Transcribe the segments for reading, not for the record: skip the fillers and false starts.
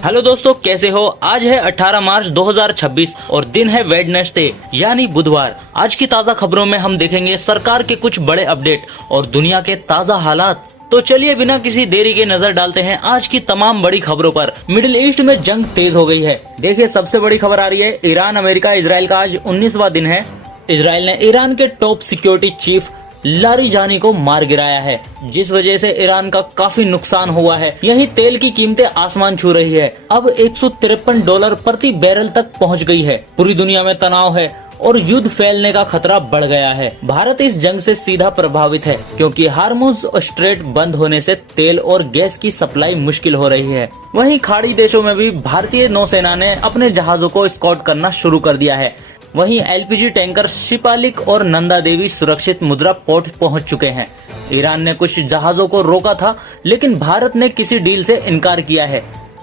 Hello दोस्तों, कैसे हो। आज है 18 मार्च 2026 और दिन है वेडनेसडे यानी बुधवार। आज की ताज़ा खबरों में हम देखेंगे सरकार के कुछ बड़े अपडेट और दुनिया के ताज़ा हालात। तो चलिए बिना किसी देरी के नजर डालते हैं आज की तमाम बड़ी खबरों पर। मिडिल ईस्ट में जंग तेज हो गई है। देखिए सबसे बड़ी खबर आ रही है ईरान अमेरिका इजराइल का आज 19वां दिन है। इजराइल ने ईरान के टॉप सिक्योरिटी चीफ लारिजानी को मार गिराया है, जिस वजह से ईरान का काफी नुकसान हुआ है। यही तेल की कीमतें आसमान छू रही है, अब $153 प्रति बैरल तक पहुंच गई है। पूरी दुनिया में तनाव है और युद्ध फैलने का खतरा बढ़ गया है। भारत इस जंग से सीधा प्रभावित है क्योंकि हार्मुज स्ट्रेट बंद होने से तेल और गैस की सप्लाई मुश्किल हो रही है। वहीं खाड़ी देशों में भी भारतीय नौसेना ने अपने जहाजों को स्कॉट करना शुरू कर दिया है। वहीं एलपीजी टैंकर शिपालिक और नंदा देवी सुरक्षित मुद्रा पोर्ट पहुंच चुके हैं। ईरान ने कुछ जहाजों को रोका था, लेकिन भारत ने किसी डील से इनकार किया है।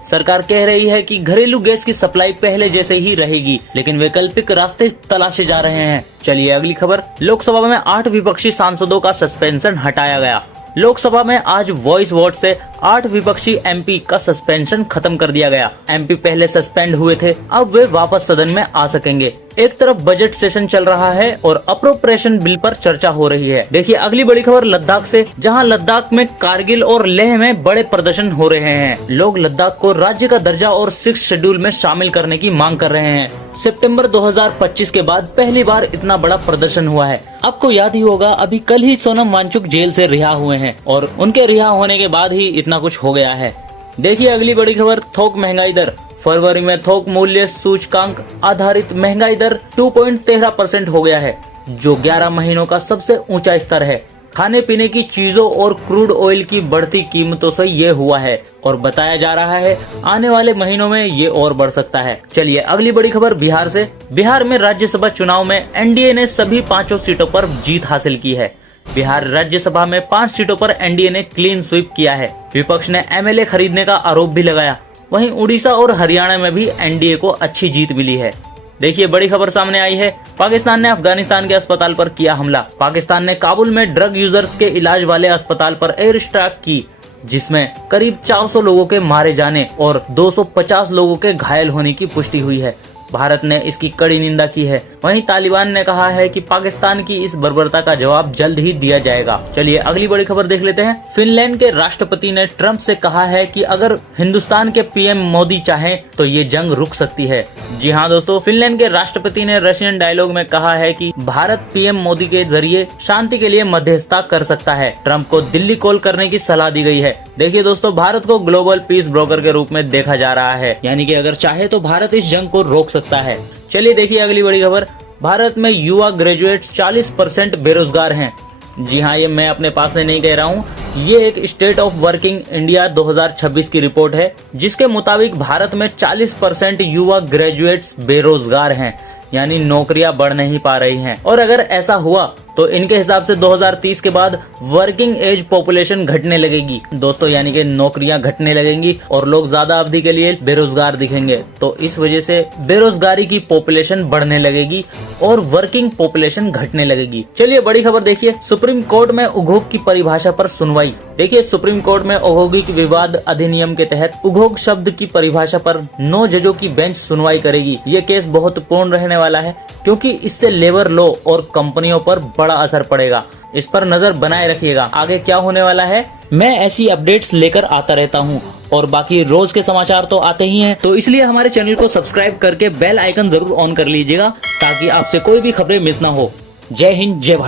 सरकार कह रही है कि घरेलू गैस की सप्लाई पहले जैसे ही रहेगी, लेकिन वैकल्पिक रास्ते तलाशे जा रहे हैं। चलिए अगली खबर। लोकसभा में 8 विपक्षी सांसदों का सस्पेंशन हटाया गया। लोकसभा में आज वॉइस वोट से 8 विपक्षी एमपी का सस्पेंशन खत्म कर दिया गया। एमपी पहले सस्पेंड हुए थे, अब वे वापस सदन में आ सकेंगे। एक तरफ बजट सेशन चल रहा है और अप्रोप्रिएशन बिल पर चर्चा हो रही है। देखिए अगली बड़ी खबर लद्दाख से, जहां लद्दाख में कारगिल और लेह में बड़े प्रदर्शन हो रहे हैं। लोग लद्दाख को राज्य का दर्जा और 6th शेड्यूल में शामिल करने की मांग कर रहे हैं। सितंबर 2025 के बाद पहली बार इतना बड़ा प्रदर्शन हुआ है। आपको याद ही होगा, अभी कल ही सोनम वांगचुक जेल से रिहा हुए हैं और उनके रिहा होने के बाद ही इतना कुछ हो गया है। देखिए अगली बड़ी खबर थोक महंगाई दर। फरवरी में थोक मूल्य सूचकांक आधारित महंगाई दर 2.13% हो गया है, जो 11 महीनों का सबसे ऊंचा स्तर है। खाने पीने की चीजों और क्रूड ऑयल की बढ़ती कीमतों से ये हुआ है और बताया जा रहा है आने वाले महीनों में ये और बढ़ सकता है। चलिए अगली बड़ी खबर बिहार से। बिहार में राज्यसभा चुनाव में एनडीए ने सभी 5 सीटों पर जीत हासिल की है। बिहार राज्यसभा में 5 सीटों पर एनडीए ने क्लीन स्वीप किया है। विपक्ष ने एमएलए खरीदने का आरोप भी लगाया। वहीं उड़ीसा और हरियाणा में भी एनडीए को अच्छी जीत मिली है। देखिए बड़ी खबर सामने आई है, पाकिस्तान ने अफगानिस्तान के अस्पताल पर किया हमला। पाकिस्तान ने काबुल में ड्रग यूजर्स के इलाज वाले अस्पताल पर एयर स्ट्राइक की, जिसमें करीब 400 लोगों के मारे जाने और 250 लोगों के घायल होने की पुष्टि हुई है। भारत ने इसकी कड़ी निंदा की है। वहीं तालिबान ने कहा है कि पाकिस्तान की इस बर्बरता का जवाब जल्द ही दिया जाएगा। चलिए अगली बड़ी खबर देख लेते हैं। फिनलैंड के राष्ट्रपति ने ट्रंप से कहा है कि अगर हिंदुस्तान के पीएम मोदी चाहें तो ये जंग रुक सकती है। जी हाँ दोस्तों, फिनलैंड के राष्ट्रपति ने रशियन डायलॉग में कहा है कि भारत पीएम मोदी के जरिए शांति के लिए मध्यस्थता कर सकता है। ट्रंप को दिल्ली कॉल करने की सलाह दी गई है। देखिए दोस्तों, भारत को ग्लोबल पीस ब्रोकर के रूप में देखा जा रहा है, यानी कि अगर चाहे तो भारत इस जंग को रोक सकता है। चलिए देखिए अगली बड़ी खबर। भारत में युवा ग्रेजुएट्स 40% बेरोजगार हैं। जी हाँ, ये मैं अपने पास से नहीं कह रहा हूँ, ये एक स्टेट ऑफ वर्किंग इंडिया 2026 की रिपोर्ट है, जिसके मुताबिक भारत में 40% युवा ग्रेजुएट्स बेरोजगार हैं, यानी नौकरियां बढ़ नहीं पा रही हैं। और अगर ऐसा हुआ तो इनके हिसाब से 2030 के बाद वर्किंग एज पॉपुलेशन घटने लगेगी दोस्तों, यानी कि नौकरियां घटने लगेंगी और लोग ज्यादा अवधि के लिए बेरोजगार दिखेंगे। तो इस वजह से बेरोजगारी की पॉपुलेशन बढ़ने लगेगी और वर्किंग पॉपुलेशन घटने लगेगी। चलिए बड़ी खबर देखिए, सुप्रीम कोर्ट में उद्योग की परिभाषा पर सुनवाई। देखिए सुप्रीम कोर्ट में औद्योगिक विवाद अधिनियम के तहत उद्योग शब्द की परिभाषा पर 9 जजों की बेंच सुनवाई करेगी। ये केस बहुत पूर्ण रहने वाला है क्योंकि इससे लेबर लॉ और कंपनियों पर बड़ा असर पड़ेगा। इस पर नजर बनाए रखिएगा, आगे क्या होने वाला है। मैं ऐसी अपडेट्स लेकर आता रहता हूँ और बाकी रोज के समाचार तो आते ही हैं, तो इसलिए हमारे चैनल को सब्सक्राइब करके बेल आइकन जरूर ऑन कर लीजिएगा ताकि आपसे कोई भी खबरें मिस ना हो। जय हिंद, जय भारत।